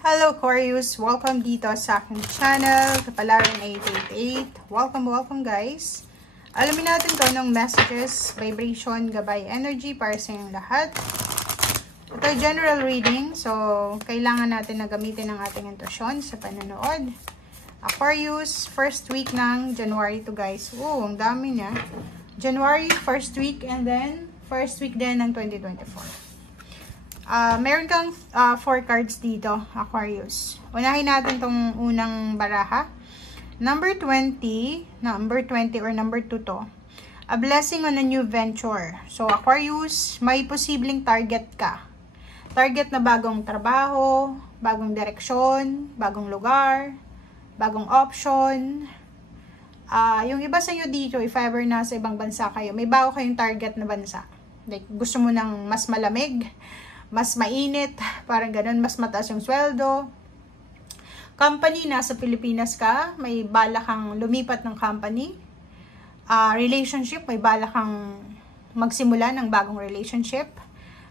Hello Aquarius! Welcome dito sa aking channel, Kapalaran 888. Welcome guys! Alamin natin to ng messages, vibration, gabay, energy para sa inyong lahat. Ito ay general reading, so kailangan natin na gamitin ang ating intuition sa panonood. Aquarius, first week ng January to guys. Ang dami niya. January, first week, and then first week din ng 2024. Meron kang 4 cards dito, Aquarius. Unahin natin tong unang baraha. Number 20 or number 2 to. A blessing on a new venture. So, Aquarius, may posibleng target ka. Target na bagong trabaho, bagong direksyon, bagong lugar, bagong option. Yung iba sa inyo dito, if ever nasa ibang bansa kayo, may bago kayong target na bansa. Like, gusto mo ng mas malamig, mas mainit, parang ganun, mas mataas yung sweldo. Company, nasa Pilipinas ka, may bala kang lumipat ng company. Relationship, may bala kang magsimula ng bagong relationship.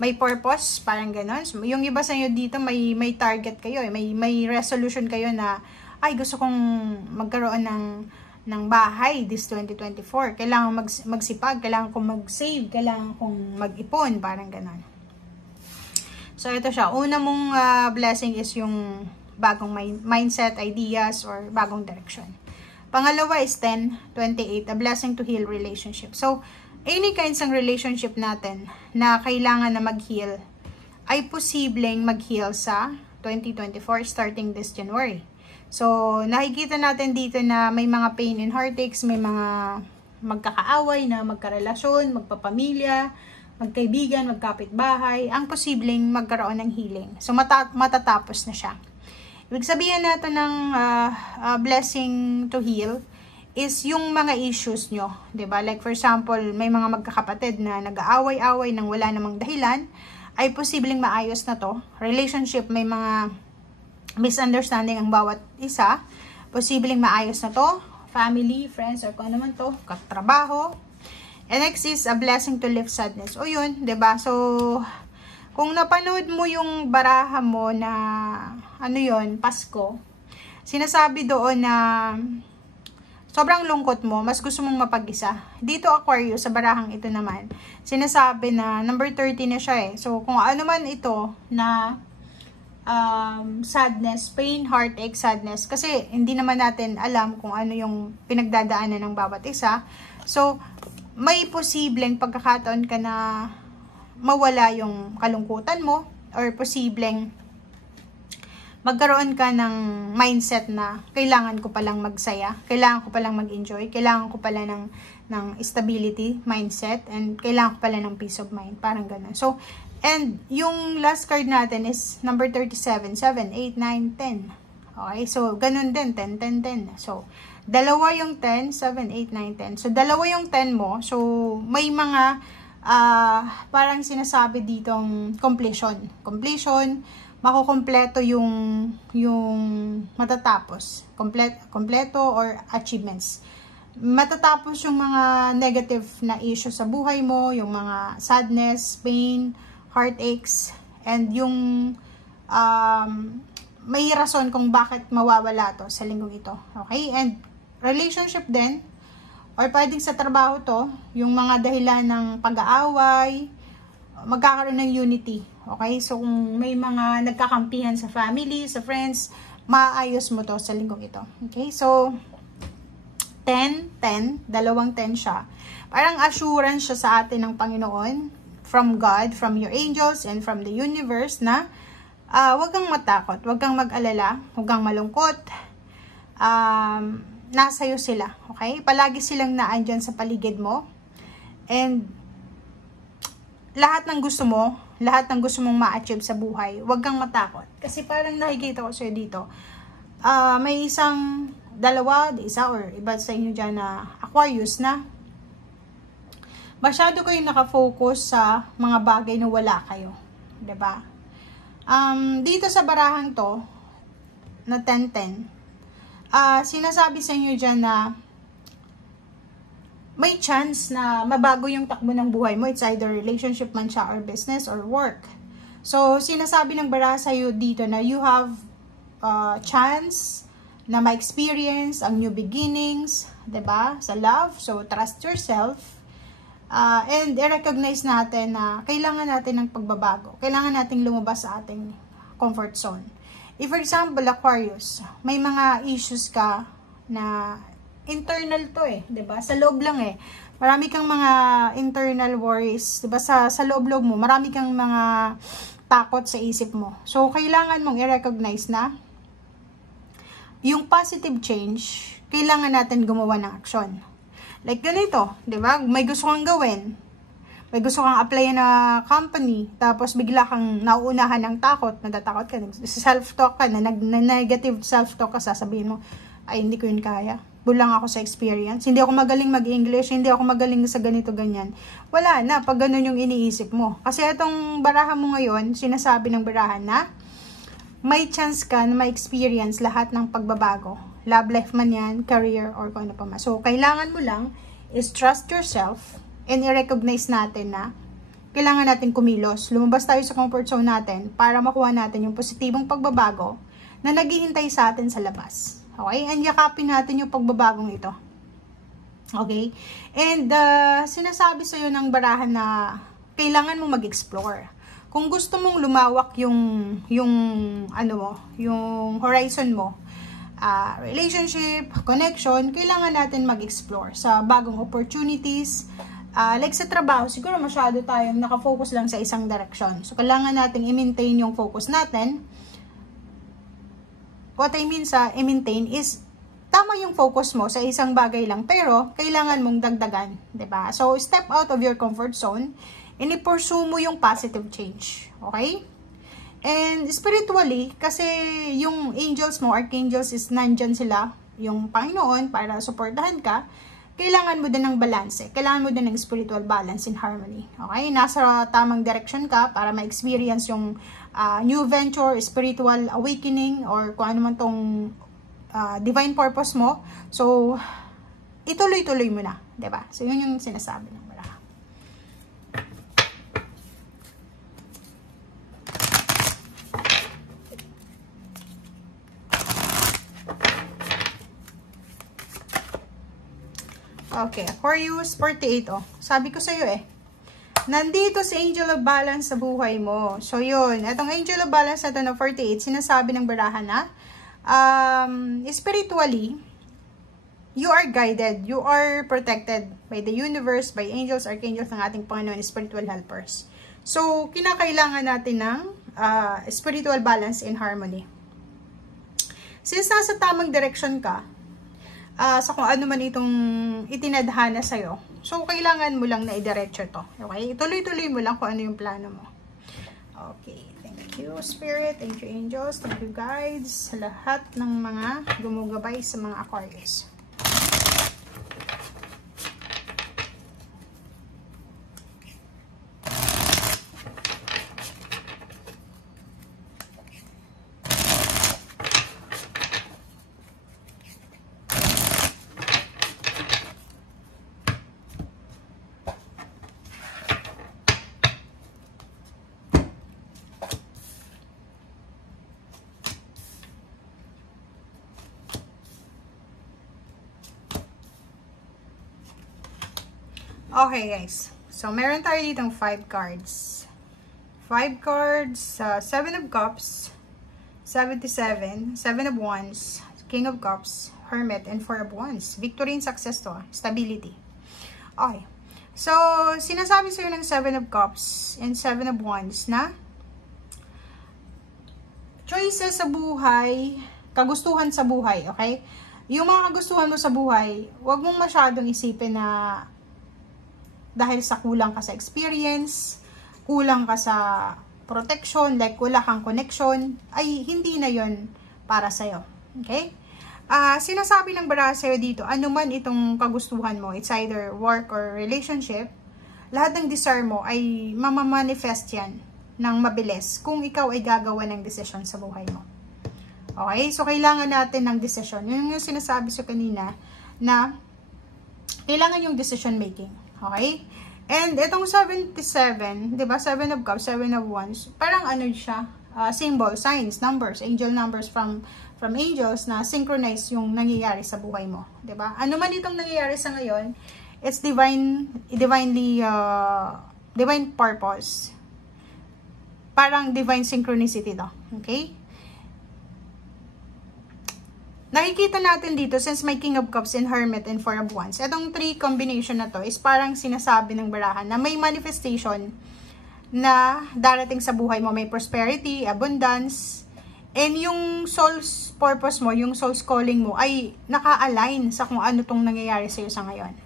May purpose, parang ganun. So, yung iba sa inyo dito, may target kayo, may resolution kayo na, ay, gusto kong magkaroon ng bahay this 2024. Kailangan magsipag, kailangan kong mag-save, kailangan kong mag-ipon, parang ganun. So, ito siya. Una mong blessing is yung bagong mindset, ideas, or bagong direction. Pangalawa is 10-28, a blessing to heal relationship. So, any kinds ng relationship natin na kailangan na mag-heal, ay posibleng mag-heal sa 2024 starting this January. So, nakikita natin dito na may mga pain and heartaches, may mga magkakaaway na magkarelasyon, magpapamilya, magkaibigan, magkapitbahay, ang posibleng magkaroon ng healing. So, matatapos na siya. Ibig sabihin natin ng blessing to heal is yung mga issues nyo. Diba? Like for example, may mga magkakapatid na nag-aaway-away nang wala namang dahilan, ay posibleng maayos na to. Relationship, may mga misunderstanding ang bawat isa, posibleng maayos na to. Family, friends, or kung ano man to, katrabaho. And next is a blessing to lift sadness. O yun, 'di ba? So, kung napanood mo yung baraha mo na ano yun, Pasko, sinasabi doon na sobrang lungkot mo, mas gusto mong mapag-isa. Dito Aquarius, sa barahang ito naman, sinasabi na number 30 na siya eh. So, kung ano man ito na sadness, pain, heartache, sadness, kasi hindi naman natin alam kung ano yung pinagdadaanan ng bawat isa. So, may posibleng pagkakataon ka na mawala yung kalungkutan mo, or posibleng magkaroon ka ng mindset na kailangan ko palang magsaya, kailangan ko palang mag-enjoy, kailangan ko pala ng stability mindset, and kailangan ko pala ng peace of mind, parang ganun. So, and yung last card natin is number 37, 7, 8, 9, 10. Okay, so ganun din, 10, 10, 10. So, dalawa yung 10, 7, 8, 9, 10. So, dalawa yung 10 mo. So, may mga parang sinasabi ditong completion. Completion, makukompleto yung matatapos. Kompleto or achievements. Matatapos yung mga negative na issue sa buhay mo, yung mga sadness, pain, heartaches, and yung may rason kung bakit mawawala to sa linggong ito. Okay? And relationship din, or pwedeng sa trabaho to, yung mga dahilan ng pag-aaway, magkakaroon ng unity. Okay? So, kung may mga nagkakampihan sa family, sa friends, maayos mo to sa linggong ito. Okay? So, 10, 10, dalawang 10 siya. Parang assurance siya sa atin ng Panginoon, from God, from your angels, and from the universe na huwag kang matakot, huwag kang mag-alala, huwag kang malungkot. Nasa'yo sila, okay? Palagi silang naandyan sa paligid mo. And lahat ng gusto mo, lahat ng gusto mong ma-achieve sa buhay, huwag kang matakot. Kasi parang nakikita ko sa'yo dito, may isang, dalawa, isa or iba sa inyo dyan na Aquarius na masyado kayo nakafocus sa mga bagay na wala kayo. 'Di ba? Dito sa barahang to, na 10-10, sinasabi sa inyo dyan na may chance na mabago yung takbo ng buhay mo. It's either relationship man siya, or business, or work. So, sinasabi ng baraha sa'yo dito na you have chance na ma-experience ang new beginnings, 'di ba? Sa love. So, trust yourself. And i-recognize natin na kailangan natin ng pagbabago. Kailangan nating lumabas sa ating comfort zone. If for example, Aquarius, may mga issues ka na internal to eh, 'di ba? Sa loob lang eh. Marami kang mga internal worries, 'di ba? Sa loob-loob mo, marami kang mga takot sa isip mo. So, kailangan mong i-recognize na yung positive change, kailangan natin gumawa ng aksyon. Like ganito, 'di ba? May gusto kang gawin. May gusto kang apply na company, tapos bigla kang nauunahan ng takot, natatakot ka, self-talk ka, na negative self-talk ka, sasabihin mo, ay hindi ko yun kaya. Bulang ako sa experience. Hindi ako magaling mag-English, hindi ako magaling sa ganito, ganyan. Wala na, pag ganun yung iniisip mo. Kasi itong barahan mo ngayon, sinasabi ng barahan na, may chance ka na ma-experience lahat ng pagbabago. Love life man yan, career, or kung ano pa man. So, kailangan mo lang is trust yourself and i-recognize natin na kailangan natin kumilos. Lumabas tayo sa comfort zone natin para makuha natin yung positibong pagbabago na naghihintay sa atin sa labas. Okay? And yakapin natin yung pagbabagong ito. Okay? And sinasabi sa'yo ng barahan na kailangan mo mag-explore. Kung gusto mong lumawak yung horizon mo, relationship, connection, kailangan natin mag-explore sa bagong opportunities. Like sa trabaho, siguro masyado tayong nakafocus lang sa isang direction. So, kailangan natin i-maintain yung focus natin. What I mean sa i-maintain is, tama yung focus mo sa isang bagay lang, pero kailangan mong dagdagan, 'di ba? So, step out of your comfort zone and i-pursue mo yung positive change. Okay? And spiritually, kasi yung angels mo, archangels, is nandyan sila, yung Panginoon, para supportahan ka, kailangan mo din ng balance. Kailangan mo din ng spiritual balance and harmony. Okay? Nasa tamang direction ka para ma-experience yung new venture, spiritual awakening, or kung ano man tong divine purpose mo. So, ituloy-tuloy mo na. Diba? So, yun yung sinasabi ng baraha. Okay, Aquarius 48, oh. Sabi ko sa'yo eh, nandito si Angel of Balance sa buhay mo. So, yun. Itong Angel of Balance na ito na 48, sinasabi ng barahan na, spiritually, you are guided, you are protected by the universe, by angels, archangels ng ating Panginoon, spiritual helpers. So, kinakailangan natin ng spiritual balance and harmony. Since nasa tamang direction ka, sa kung ano man itong itinadhana sa'yo, so, kailangan mo lang na idiretso to. Okay? Tuloy-tuloy mo lang kung ano yung plano mo. Okay. Thank you, Spirit. Thank you, Angels. Thank you, guides. Sa lahat ng mga gumugabay sa mga Aquarius. Okay, guys. So, meron tayo ditong 5 cards. 5 cards, 7 of Cups, 77, 7 of Wands, King of Cups, Hermit, and 4 of Wands. Victory and success to. Stability. Okay. So, sinasabi sa'yo ng 7 of Cups and 7 of Wands na choices sa buhay, kagustuhan sa buhay, okay? Yung mga kagustuhan mo sa buhay, huwag mong masyadong isipin na dahil sa kulang ka sa experience, kulang ka sa protection, like wala kang connection, ay hindi na yon para sa'yo. Okay? Sinasabi ng baraha sa'yo dito, ano man itong kagustuhan mo, it's either work or relationship, lahat ng desire mo ay mamamanifest yan ng mabilis kung ikaw ay gagawa ng decision sa buhay mo. Okay? So, kailangan natin ng decision. Yun yung sinasabi sa kanina na kailangan yung decision making. Okay? And itong 77, 'di ba? 7 of Cups, 7 of Wands, parang ano siya, symbol, signs, numbers, angel numbers from angels na synchronize yung nangyayari sa buhay mo, 'di ba? Ano man itong nangyayari sa ngayon, it's divine purpose. Parang divine synchronicity to, okay? Nakikita natin dito, since may King of Cups and Hermit and Four of Wands, itong 3 combination na to is parang sinasabi ng barahan na may manifestation na darating sa buhay mo. May prosperity, abundance, and yung soul's purpose mo, yung soul's calling mo ay naka-align sa kung ano tong nangyayari sa'yo sa ngayon.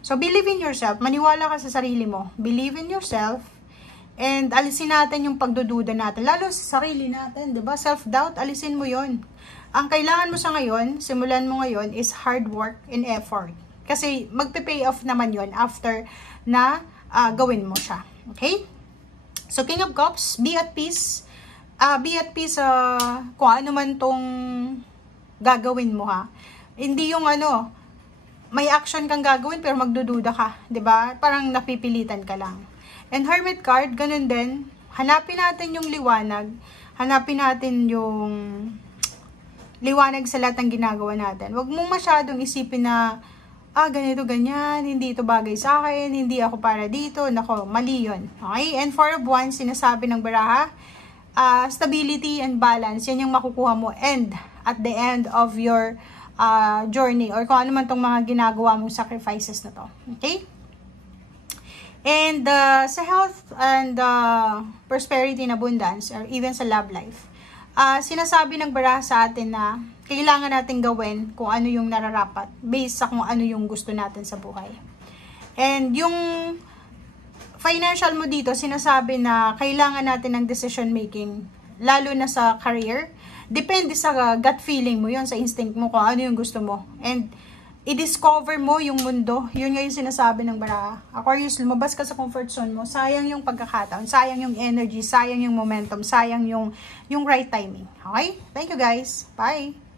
So, believe in yourself. Maniwala ka sa sarili mo. Believe in yourself. And alisin natin yung pagdududa natin. Lalo sa sarili natin, diba? Self-doubt, alisin mo yon. Ang kailangan mo sa ngayon, simulan mo ngayon, is hard work and effort. Kasi magpe-pay off naman yon after na gawin mo siya. Okay? So, King of Cups, be at peace. Be at peace kung ano man tong gagawin mo, ha. Hindi yung may action kang gagawin pero magdududa ka. 'Di ba? Parang napipilitan ka lang. And Hermit card, ganun din. Hanapin natin yung liwanag. Hanapin natin yung liwanag sa lahat ng ginagawa natin. Huwag mong masyadong isipin na, ganito, ganyan, hindi ito bagay sa akin, hindi ako para dito, nako, mali yun. Okay? And Four of Wands, sinasabi ng baraha, stability and balance, yan yung makukuha mo at the end of your journey, or kung ano man tong mga ginagawa mong sacrifices na to. Okay? And sa health and prosperity and abundance, or even sa love life, sinasabi ng baraha sa atin na kailangan natin gawin kung ano yung nararapat based sa kung ano yung gusto natin sa buhay. And yung financial mo dito, sinasabi na kailangan natin ng decision making, lalo na sa career. Depende sa gut feeling mo yon, sa instinct mo kung ano yung gusto mo. And i-discover mo yung mundo. Yun nga yung sinasabi ng baraha. Aquarius, lumabas ka sa comfort zone mo. Sayang yung pagkakataon, sayang yung energy, sayang yung momentum, sayang yung right timing. Okay? Thank you guys. Bye!